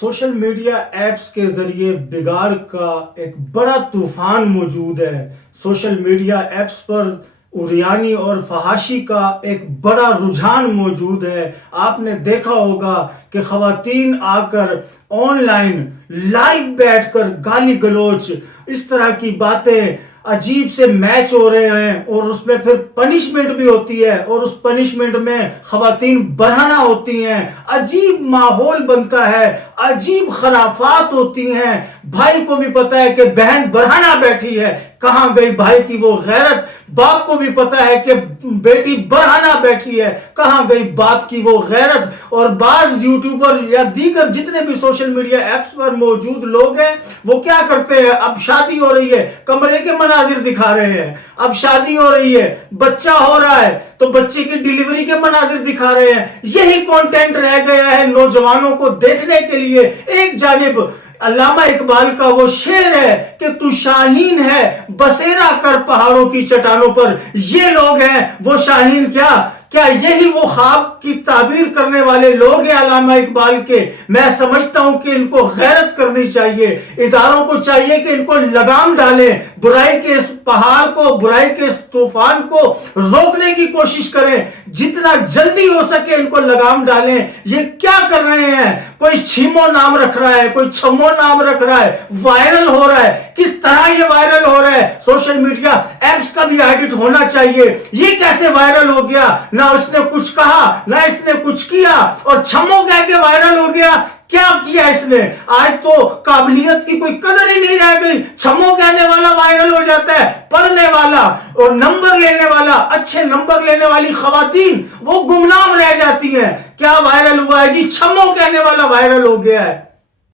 Social media apps के ज़रिए बिगाड़ का एक बड़ा तूफ़ान मौजूद है। सोशल मीडिया ऐप्स पर उरियानी और फहाशी का एक बड़ा रुझान मौजूद है। आपने देखा होगा कि ख़वातीन आकर ऑनलाइन लाइव बैठकर गाली गलौच इस तरह की बातें, अजीब से मैच हो रहे हैं और उसमें फिर पनिशमेंट भी होती है और उस पनिशमेंट में ख़वातीन बरहना होती हैं, अजीब माहौल बनता है, अजीब खराफात होती हैं। भाई को भी पता है कि बहन बरहना बैठी है, कहाँ गई भाई की वो गैरत। बाप को भी पता है कि बेटी बरहना बैठी है, कहाँ गई बाप की वो गैरत। और बाज यूट्यूबर या दीगर जितने भी सोशल मीडिया ऐप्स पर मौजूद लोग हैं वो क्या करते हैं, अब शादी हो रही है कमरे के मनाजिर दिखा रहे हैं, अब शादी हो रही है बच्चा हो रहा है तो बच्चे की डिलीवरी के मनाजिर दिखा रहे हैं। यही कंटेंट रह गया है नौजवानों को देखने के लिए। एक जानिब अल्लामा इकबाल का वो शेर है कि तू शाहीन है बसेरा कर पहाड़ों की चट्टानों पर, ये लोग हैं वो शाहीन। क्या यही वो ख्वाब की ताबीर करने वाले लोग हैं अल्लामा इकबाल के? मैं समझता हूं कि इनको गैरत करनी चाहिए, इदारों को चाहिए कि इनको लगाम डालें, बुराई के इस पहाड़ को, बुराई के इस तूफान को रोकने की कोशिश करें, जितना जल्दी हो सके इनको लगाम डालें। ये क्या कर रहे हैं? कोई छीमो नाम रख रहा है, कोई छमो नाम रख रहा है, वायरल हो रहा है। किस तरह ये वायरल हो रहा है? सोशल मीडिया ऐप्स का भी ऑडिट होना चाहिए। ये कैसे वायरल हो गया? ना उसने कुछ कहा ना इसने कुछ किया और छम्मो कह के वायरल हो गया। क्या किया इसने? आज तो काबिलियत की कोई कदर ही नहीं रह गई। छम्मो कहने वाला वायरल हो जाता है, पढ़ने वाला और नंबर लेने वाला, अच्छे नंबर लेने वाली खवातीन वो गुमनाम रह जाती हैं। क्या वायरल हुआ है जी? छम्मो कहने वाला वायरल हो गया है।